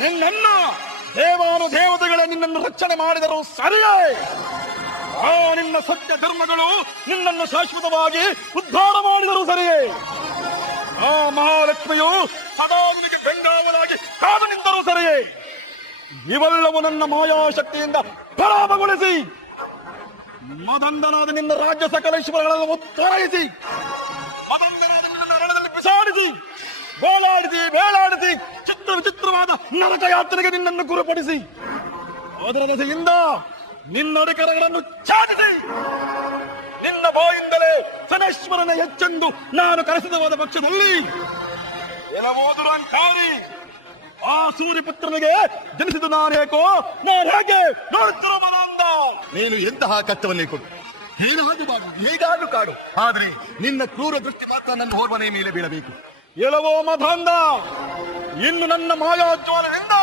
ನಿನ್ನನ್ನು ದೇವಾನು ದೇವತೆಗಳೇ ನಿನ್ನನ್ನು ರಕ್ಷಣೆ ಮಾಡಿದರು ಸರಿಯೇ? ಆ ನಿನ್ನ ಸತ್ಯ ಧರ್ಮಗಳು ನಿನ್ನನ್ನು ಶಾಶ್ವತವಾಗಿ ಉದ್ಧಾರ ಮಾಡಿದರು ಸರಿಯೇ? ಆ ಮಹಾಲಕ್ಷ್ಮಿಯು ಸದಾ ನಿನಗೆ ಬೆಂಗಾವಲಾಗಿ ಕಾದು ನಿಂತರು ಸರಿಯೇ? ಇವೆಲ್ಲವೂ ನನ್ನ ಮಾಯಾಶಕ್ತಿಯಿಂದ ಪರಾಭಗೊಳಿಸಿ ಮದಂದನಾದ ನಿನ್ನ ರಾಜ್ಯ ಸಕಲೇಶ್ವರಗಳನ್ನು ಉತ್ತರಾಯಿಸಿ ವಿಚಿತ್ರವಾದ ನರಕ ಯಾತ್ರೆಗೆ ನಿನ್ನನ್ನು ಗುರುಪಡಿಸಿ. ಅದರ ದೆಸೆಯಿಂದ ನಿನ್ನಡಿಕರಗಳನ್ನು ಛಾದಿಸಿ ನಿನ್ನ ಬಾಯಿಂದಲೇ ಸನೇಶ್ವರನ ಹೆಚ್ಚೆಂದು ನಾನು ಕರೆಸಿದವಾದ ಪಕ್ಷದಲ್ಲಿ ಎಲವೋದುರಂಕಾರಿ ಆ ಸೂರ್ಯಪುತ್ರನಿಗೆ ಜನಿಸಿದ ನಾನೇಕೋ ನಾನು ಹೇಗೆ? ನೋಡುತ್ತಿರೋ ಮನಾಂದ ನೀನು ಎಂತಹ ಕಷ್ಟವನ್ನೇ ಕೊಡು. ಏನಾದ್ರು ಬಾಡು ಹೇಗಾದ್ರೂ ಕಾಡು. ಆದ್ರೆ ನಿನ್ನ ಕ್ರೂರ ದೃಷ್ಟಿ ಮಾತ್ರ ನನ್ನ ಹೋರ್ವನೆಯ ಮೇಲೆ ಬೀಳಬೇಕು. ಎಲವೋ ಮಧಾಂದ ಇನ್ನು ನನ್ನ ಮಾಯಾಜ್ವಾಲದಿಂದ